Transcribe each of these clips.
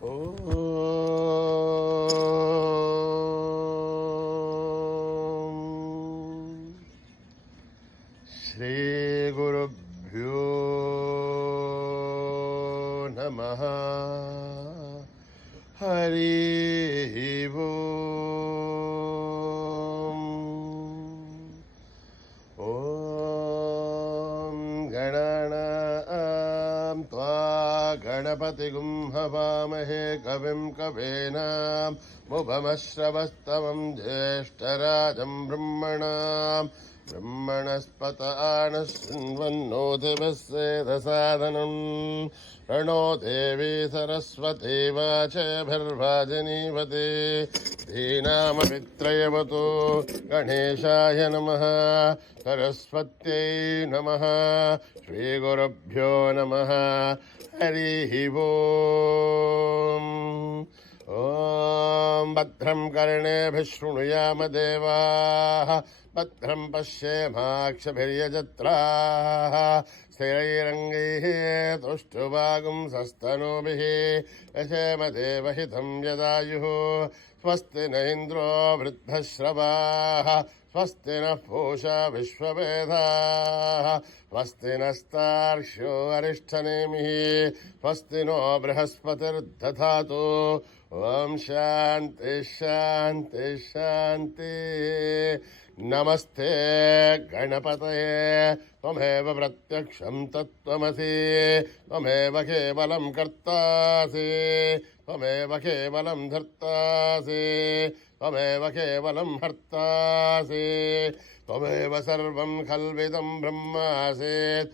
శ్రీ గురుభ్యో నమః. హరి ఓం. ఓం గణానాం త్వా గణపతిగుం హవామహే కవిం కవీనాం ముభమశ్రవస్తమం జ్యేష్ఠరాజం బ్రహ్మణాం బ్రహ్మణస్పత ఆనశృण्वन्नोतिभिस्सेदसादनं प्रणो देवी सरस्वती वाचभिर्वाजिनीवती धीनामभित्रयवतु गणेशाय नमः. सरस्वत्यै नमः. श्रीगुरुभ्यो नमः. हरिः ओम्. ॐ भद्रं कर्णेभिः शृणुयाम देवाः, भद्रं पश्येमाक्षभिर्यजत्राः, स्थिरैरङ्गैः तुष्टुवागुंसस्तनूभिः यशेम देवहितं यदायुः. स्वस्ति न इन्द्रो वृद्धश्रवाः, स्वस्ति नः पूषा विश्ववेदाः, स्वस्ति नस्तार्क्ष्यो अरिष्ठनेमिः, स्वस्ति नो बृहस्पतिर्दधातु. ओम शांति शांति शांति. नमस्ते गणपतये त्वमेव प्रत्यक्षं तत्त्वमसि, त्वमेव केवलं कर्तासि, त्वमेव केवलं धर्तासि, त्वमेव केवलं हर्तासि, त्वमेव सर्वं खल्विदं ब्रह्मासि.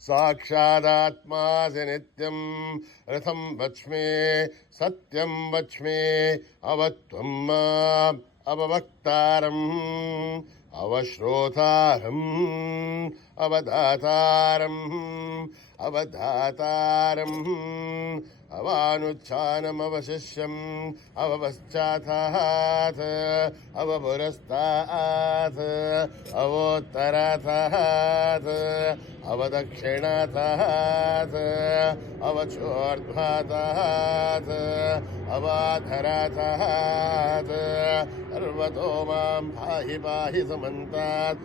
साक्षादात्मासि नित्यं रथं वच्मि सत्यं वच्मि. अवत्वं माम् अववक्तारम् अवश्रोतारम् अवदातारम् अवधातारम् अवानुच्छानमवशिष्यम् अवपश्चातात् अवपुरस्तात् अवोत्तरातात् अवदक्षिणातात् अवचोर्ध्वातात् अवाधरातात्. सर्वतो मां पाहि पाहि समन्तात्.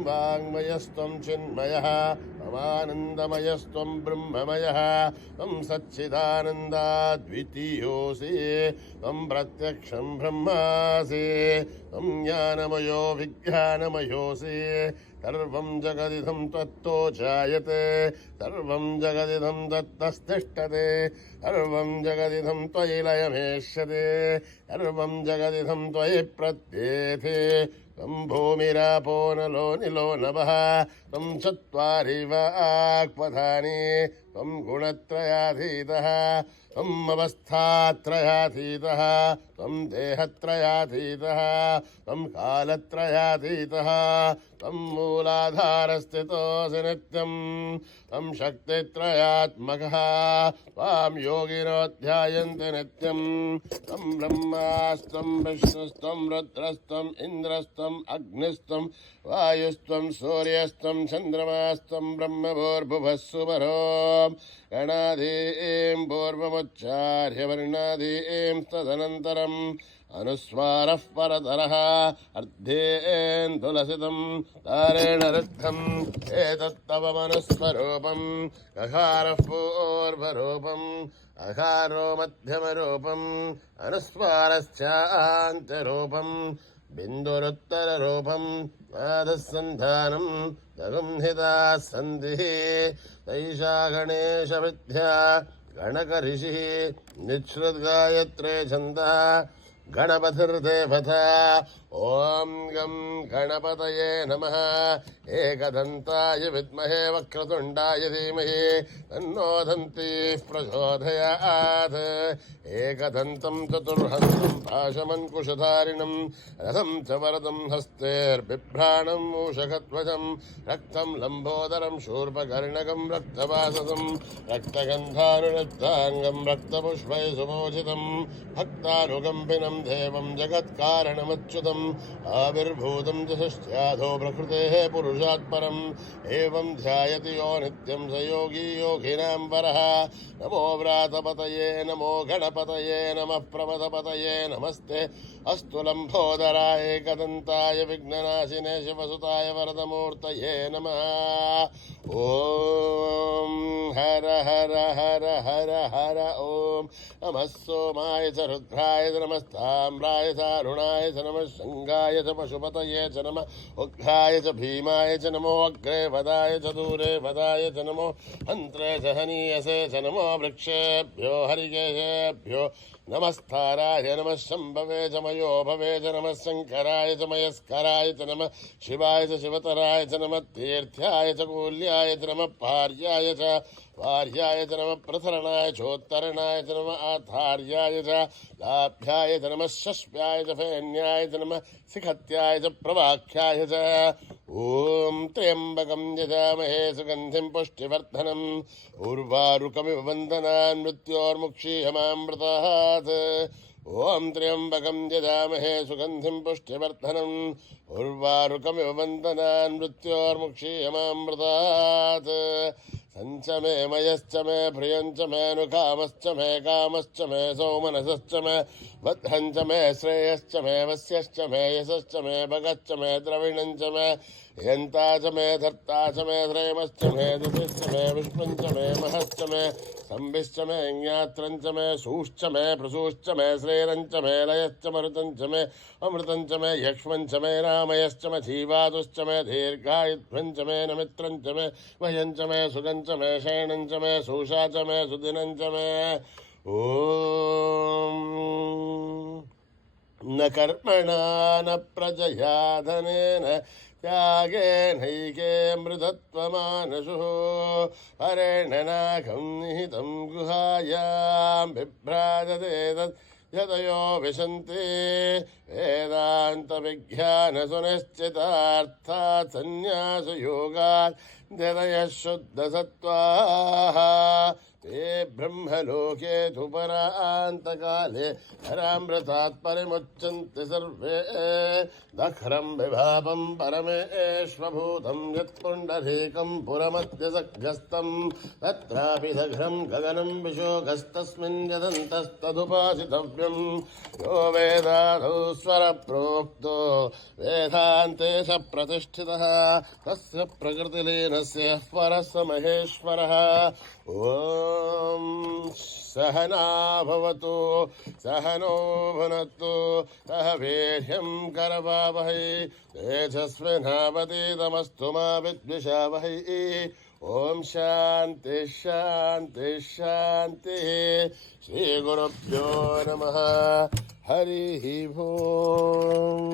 वाङ्मयस्त्वं चिन्मयः ममानन्दमयस्त्वं ब्रह्ममयः. त्वं सच्चिदानन्दाद्वितीयोऽसि, त्वं प्रत्यक्षं ब्रह्मासि, त्वं ज्ञानमयो विज्ञानमयोऽसि. सर्वं जगदिदं त्वत्तो जायते, सर्वं जगदिदं त्वत्तस्तिष्ठते, सर्वं जगदिदं त्वयि लयमेष्यते, सर्वं जगदिदं त्वयि प्रत्येते. त्वं भूमिरापो नलो निलो नभः, त्वं चत्वारि वाक्पदानि, त्वं गुणत्रयातीतः, त्वम् अवस्थात्रयातीतः, त्वं देहत्रयातीतः, त्वं कालत्रयातीतः, त्वं मूलाधारस्थितोऽसि नित्यं, त्वं शक्तित्रयात्मकः. त्वां योगिनो ध्यायन्ति नित्यं. त्वं ब्रह्मास्त्वं विष्णुस्त्वं रुद्रस्त्वम् इन्द्रस्त्वम् अग्निस्त्वं वायुस्त्वं सूर्यस्त्वं चन्द्रमास्त्वं ब्रह्मभूर्भुवः सुपरो. गणादीं पूर्वमुच्चार्य वर्णादीं तदनन्तरम् अनुस्वारः परतरः अर्धेन्दुलसितं तारेण रुद्धम्. एतत्तव मनुस्वरूपम्. ककारः पूर्वरूपम्, अकारो मध्यमरूपम्, अनुस्वारश्चान्त्यरूपम्, बिन्दुरुत्तररूपम्, नादसन्धानम् दगंहिता सन्धिः. तैषा गणेशविद्या गणकऋषिः निःश्रुतगायत्रे छन्दः गणपतिर्देवता. ओम गं गणपतये नमः. एकदन्ताय विद्महे वक्रतुण्डाय धीमहि तन्नो दन्तिः प्रचोदयात्. एकदन्तं चतुर्हस्तं पाशमङ्कुशधारिणं रथं च वरदं हस्तेर्बिभ्राणं मूषकध्वजं रक्तं लम्बोदरं शूर्पकर्णकं रक्तवाससं रक्तगन्धानुरक्ताङ्गं रक्तपुष्पैः सुमोचितं भक्तानुकम्पिनं देवं जगत्कारणमच्युतम् आविर्भूतं दशश्चाधो प्रकृतेः पुरुषात् परम् एवं ध्यायति यो नित्यं स योगी योगिनां वरः नमो व्रातपतये नमो गणपतये नमः प्रमथपतये नमस्ते अस्तु लम्बोदराय एकदन्ताय विघ्ननाशिने शिवसुताय वरदमूर्तये नमः ॐ हर हर हर हर हर ॐ नमः सोमाय च रुद्राय च नमस्ताम्राय च अरुणाय च नमः शङ्गाय च पशुपतये च नमः उग्राय च भीमाय च नमो अग्रे वदाय च दूरे वदाय च नमो हन्त्रे च हनीयसे च नमो वृक्षेभ्यो हरिकेशेभ्यो नमस्ताराय नमः शम्भवे च मयो भवे च नमः शङ्कराय च मयस्कराय च नमः शिवाय च शिवतराय च नमः तीर्थ्याय च कूल्याय च नमः पार्याय च वार्याय च नमः प्रसरणाय चोत्तरणाय च नमः आधार्याय च लाभ्याय च नमः शश्व्याय च फेन्याय च नमः शिखत्याय च प्रवाख्याय च ॐ त्र्यम्बकं यजामहे सुगन्धिं पुष्टिवर्धनम् उर्वारुकमिव वन्दनान् मृत्योर्मुक्षीयमामृतात् ॐ त्र्यम्बकं यजामहे सुगन्धिं पुष्टिवर्धनम् उर्वारुकमिव वन्दनान् मृत्योर्मुक्षीयमामृतात् सञ्च मे मयश्च मे प्रियञ्च मे नुकामश्च मे कामश्च मे सौमनसश्च मे बद्धञ्च मे श्रेयश्च मे वस्यश्च मे यशश्च मे भगश्च मे द्रविणञ्च मे यन्ता च मे धर्ता च मे श्रेयमश्च मे दुतिश्च मे विष्णुञ्च मे महश्च मे संविश्च मे ज्ञात्रञ्च मे सूश्च मे प्रसूश्च मे श्रेरञ्च मे लयश्च मरुतञ्च मे अमृतञ्च मे यक्ष्मञ्च मे रामयश्च मे जीवातुश्च मे दीर्घायुध्वञ्च मे नमित्रञ्च मे वयञ्च मे सुगञ्च मे शयनञ्च मे सूषा च मे सुदिनञ्च मे ॐ न कर्मणा न प्रजया धनेन त्यागेनैके मृतत्वमानशुः हरेण नागं निहितं गुहायां बिभ्राजते तत् यतयो विशन्ति वेदान्तविज्ञानसुनिश्चितार्थात् सन्न्यासयोगात् यतयः शुद्धसत्त्वाः ते ब्रह्मलोके तु परान्तकाले परामृतात् परिमुच्यन्ते सर्वे दख्रं विभावं परमेश्वभूतं यत्पुण्डरीकं पुरमध्यसग्रस्तं तत्रापि दघ्रं गगनं विशोकस्तस्मिन् यदन्तस्तदुपासितव्यं यो वेदादौ स्वरप्रोक्तो वेदान्ते च प्रतिष्ठितः तस्य प्रकृतिलीनस्य परः स महेश्वरः ॐ सहना भवतु सहनो भुनक्तु सह वीर्यं करवावहै तेजस्विनावतीतमस्तु मा विद्विषावहै ॐ शान्ति शान्ति शान्तिः श्रीगुरुभ्यो नमः हरिः ओम्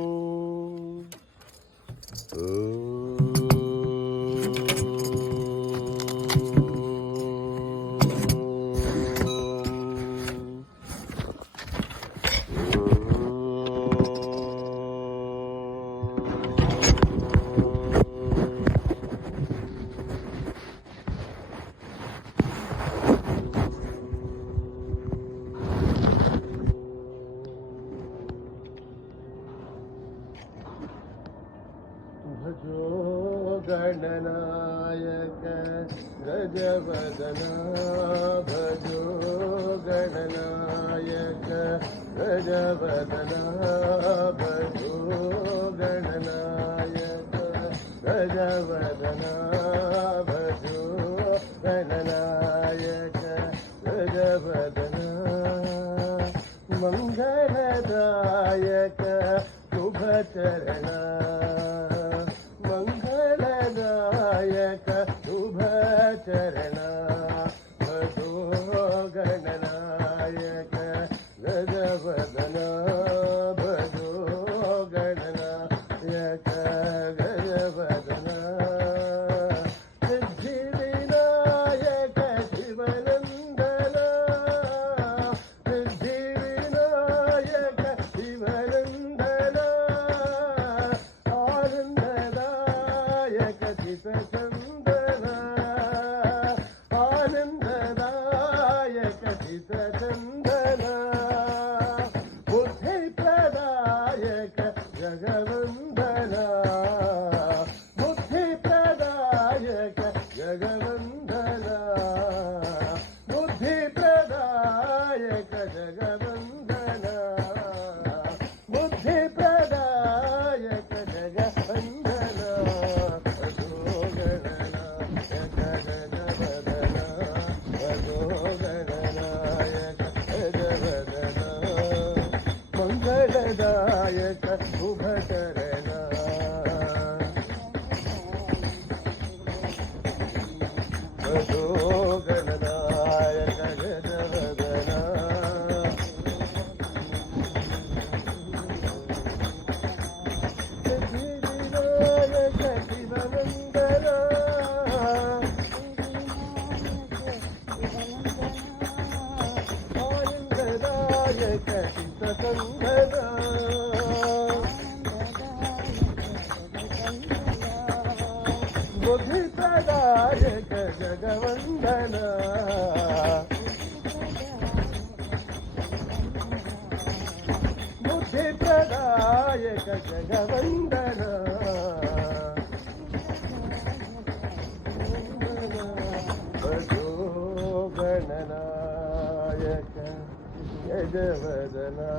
भजो गणनायक गजवदना भजो गणनायक गजवदना भजो गणनायक गजवदना भजो गणनायक गजवदना मंगलदायक शुभचरण चरण भजो गणनायक गजवदना भजो गणनायक गजवदना सिद्धिविनायक शिवनन्दना सिद्धिविनायक शिवनन्दना आनन्ददायक चित्तचन्दना आनन्ददायक चित्तचन्दना बुद्धि बुद्धिप्रदायक जगवन्दना बुद्धिप्रदायक जगवन्दना भजो गणनायक यजवदना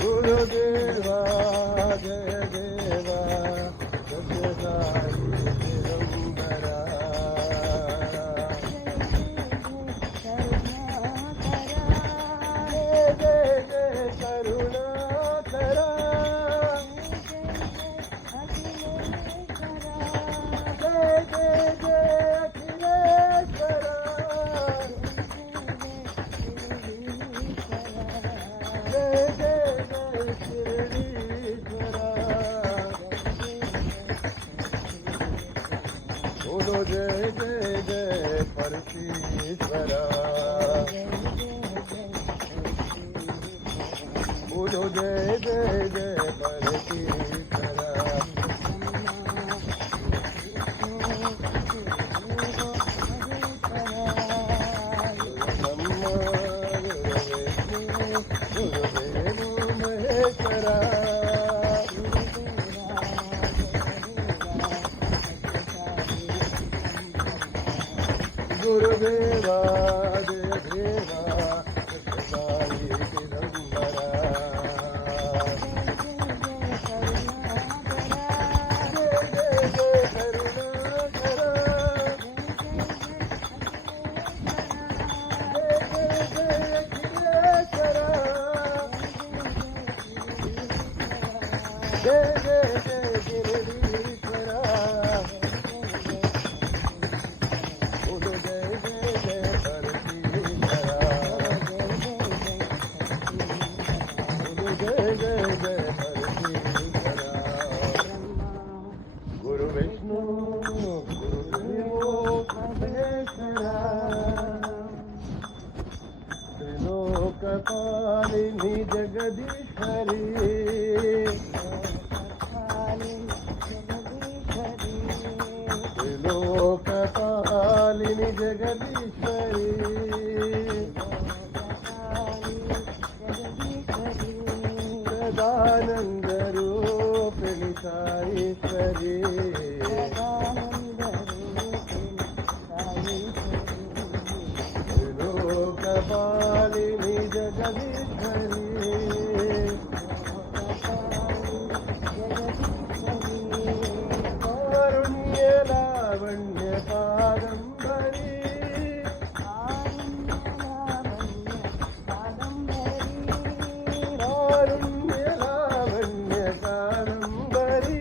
गुरुदेवा जय देवा सत्यसाई दिगंबरा जय जय जय करुणाकरा जय जय जय अखिलेश्वरा जय जय बोलो जय जय जय परमेश्वरा बोलो जय जय जय परमेश्वरा गुरुदेवा जय देवा सत्यसाई दिगंबरा जय जय जय करुणाकरा जय जय जय अखिलेश्वरा जय जय जय गिरीश्वरा गुरु विष्णु गुरुदेवो महेश्वरा त्रिलोकपालिनी जगदीश्वरी त्रिलोकपालिनी जगदीश्वरी सदानंद रूपिणी साईश्वरी लोकपालिनी जगदीश्वरी कारुण्य लावण्य कादम्बरी कारुण्य लावण्य कादम्बरी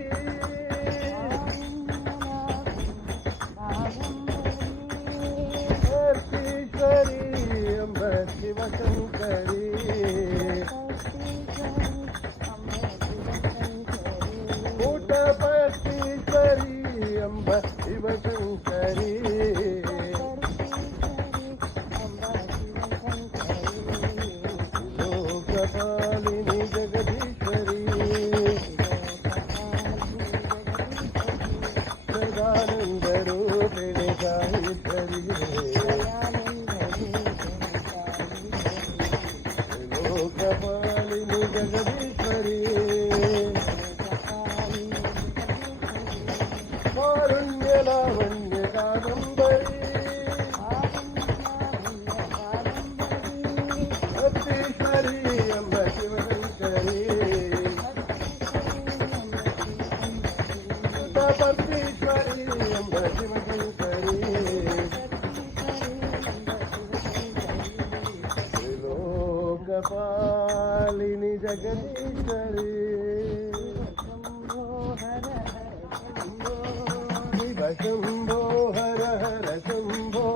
शंभो हर हर शंभो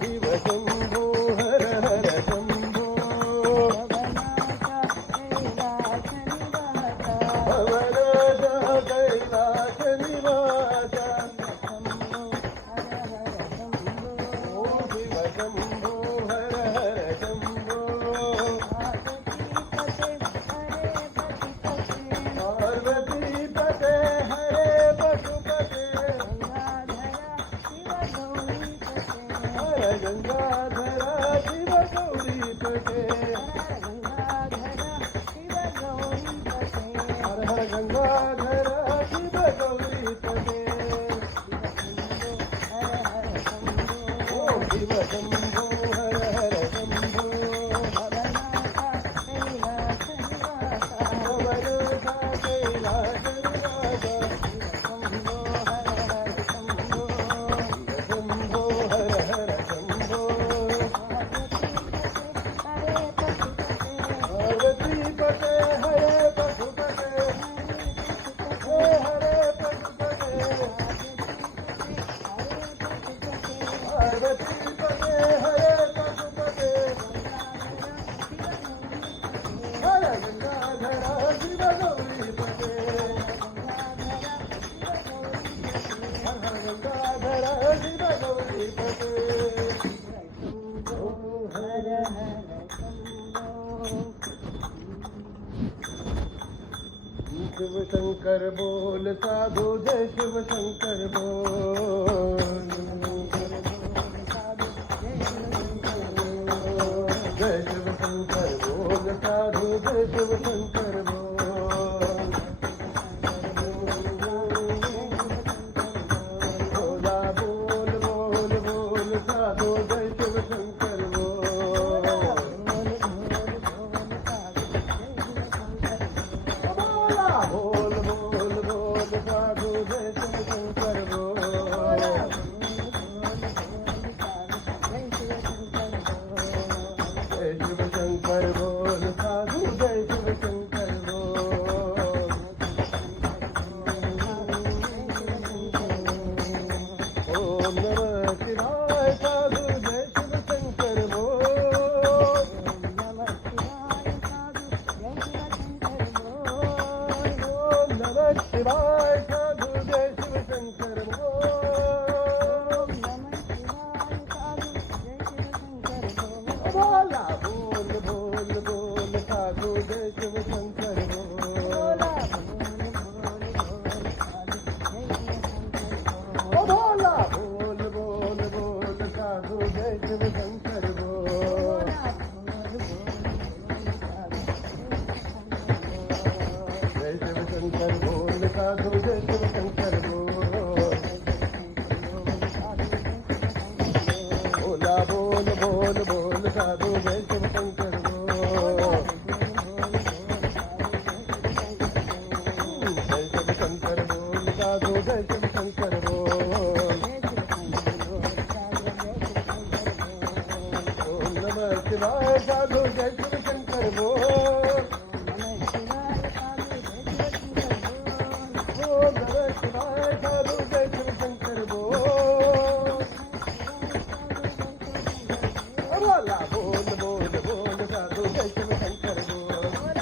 शिव शंभो हर हर शंभो भवनाथ कैलास निवास शिव शंभो हर हर शंभो पार्वती पते हरे पशुपते हर गंगाधरा शिव गौरी पते हर हर गंगाधरा शिव गौरी पते ओम शिव शंभो हर हर शंभो भवनाथ कैलास निवास शंभो हर हर शंभो पार्वती पते हरे पशुपते हरे पशुपते पार्वती पते हरे पशुपते हर गंगाधरा शिव गौरी पते हर हर गंगाधरा शिव गौरी पते हर शिव शंकर बोल साधु जय शिव शंकर बोल जय शिव शंकर बोल साधु जय शिव शंकर बोल भोला बोल बोल बोल साधु जय शिव शंकर बोल भोला बोल बोल बोल साधु जय शिव शंकर बोल जय शिव शंकर बोल साधु जय शिव शंकर बोल ओम नमः शिवाय साधु जय शिव शंकर बोल ओम नमः शिवाय साधु जय शिव शंकर बोल भोला बोल बोल बोल साधु जय शिव शंकर बोल भोला बोल बोल बोल साधु जय शिव शंकर बोल जय शिव शंकर बोल साधु जय शिव शंकर बोल भोला बोल बोल बोल साधु जय शिव शंकर बोल जय शिव शंकर बोल साधु जय शिव शंकर बोल ओम नमः शिवाय साधु जय शिव शंकर बोल ओम नमः शिवाय साधु जय शिव शंकर बोल भोला बोल बोल बोल साधु जय शिव शंकर बोल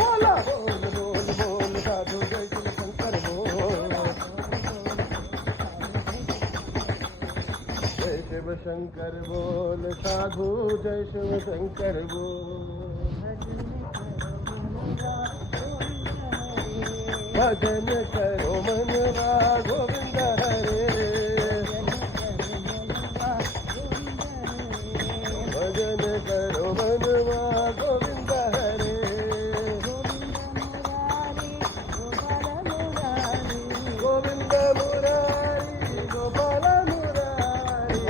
भोला बोल बोल बोल साधु जय शिव शंकर बोल जय शिव शंकर बोल साधु जय शिव शंकर बोल भजन करो मनवा गोविंद हरे भजन करो मनवा गोविंद हरे गोविंद मुरारी गोपाल मुरारी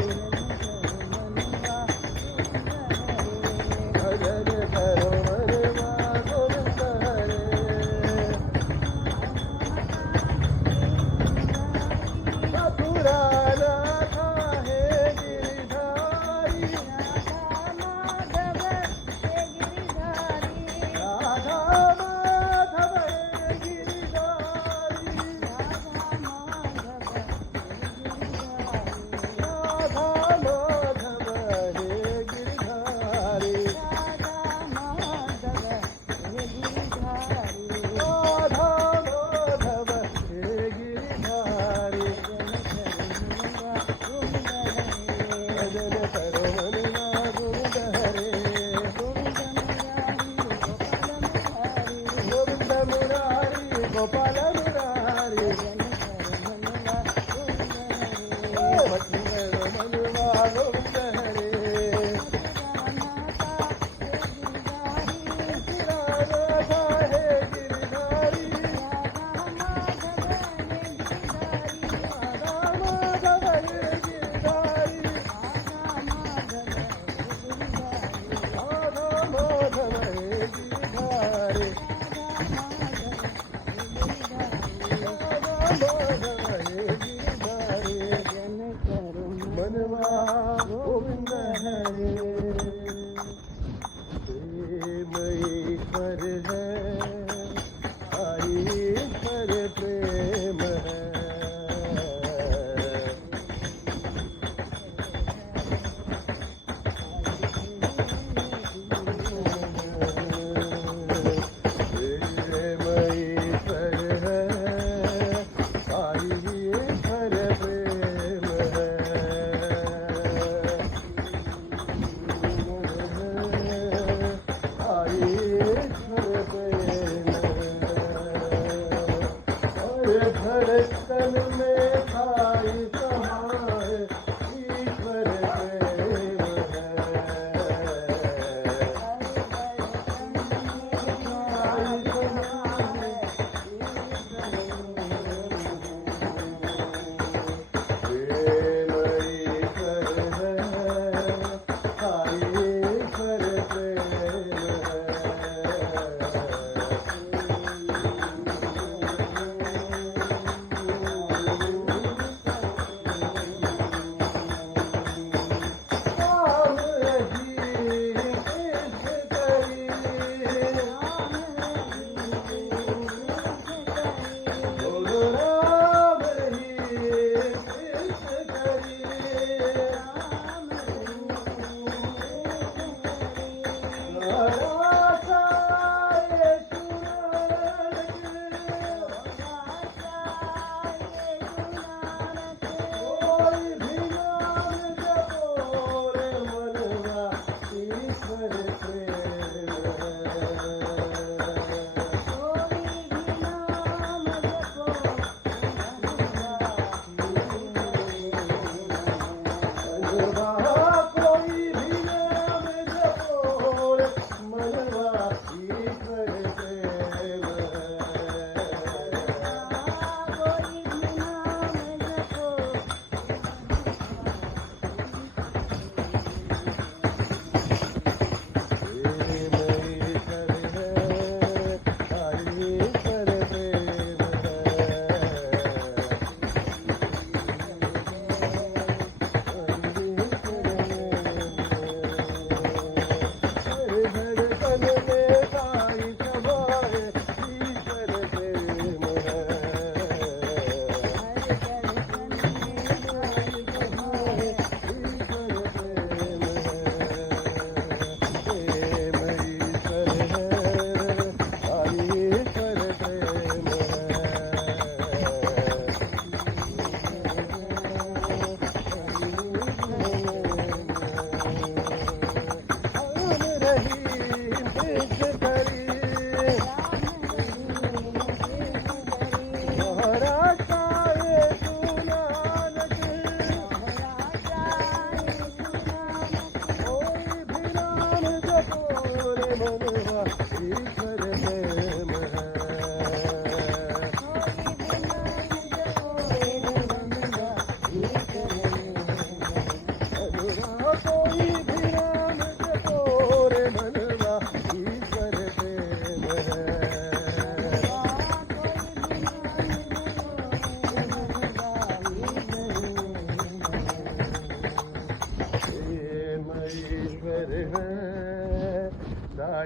भजन करो मनवा गोविंद हरे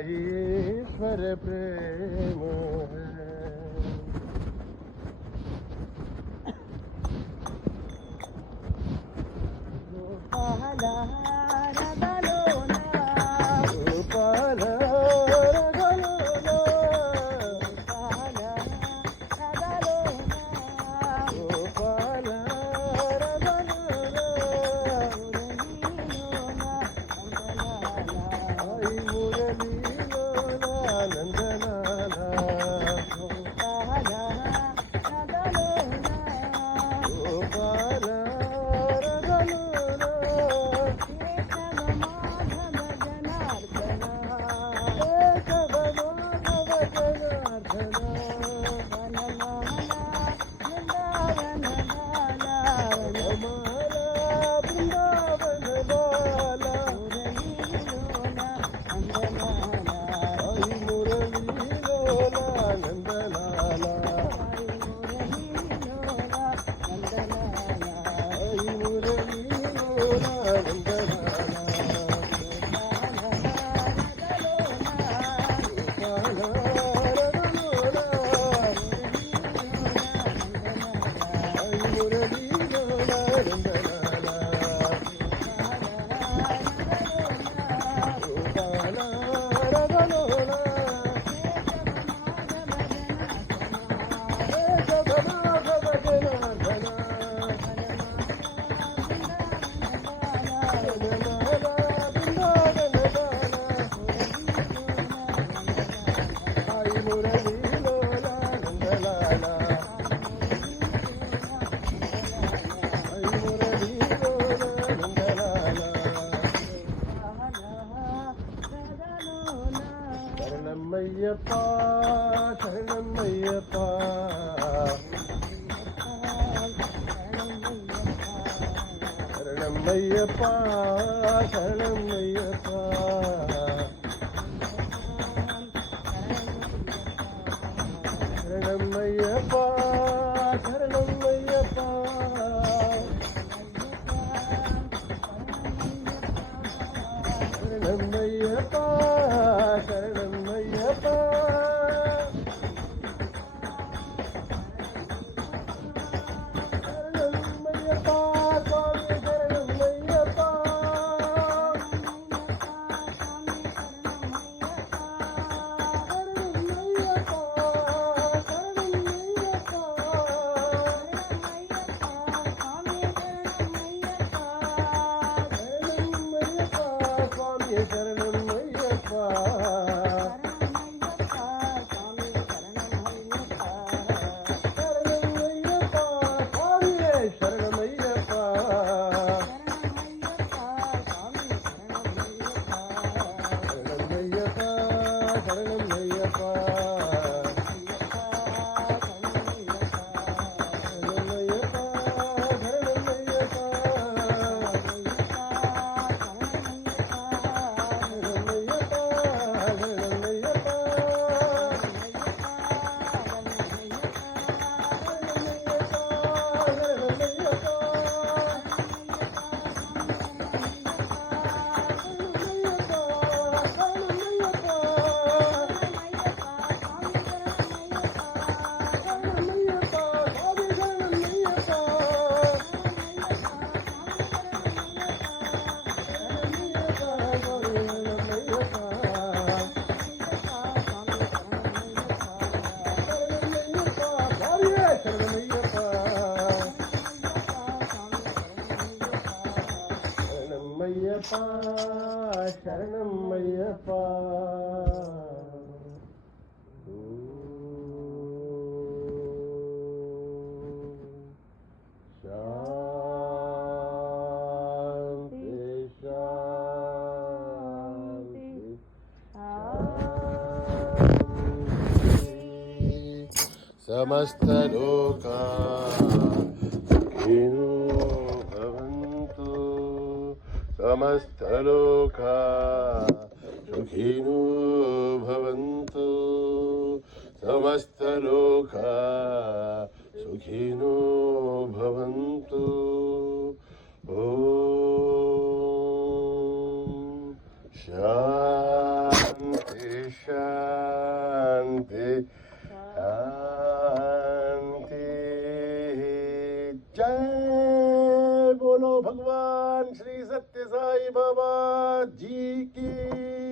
ईश्वर प्रेम శరణమయ్యప్ప శరణమయ్యప్ప శరణమయ్యప్ప శరణమయ్యప్ప శరణమయ్యప్ప శరణమయ్యప్ప శరణమయ్యప్ప శరణమయ్యప్ప శరణమయ్యప్ప శాంతి శాంతి సమస్తలోకా సుఖినో భవంతు సమస్తలోకా సుఖినో భవంతు సమస్తలోకా సుఖినో భవంతు ఓం శాంతి శాంతి शांति जय बोलो भगवान श्री सत्य साई बाबा जी की।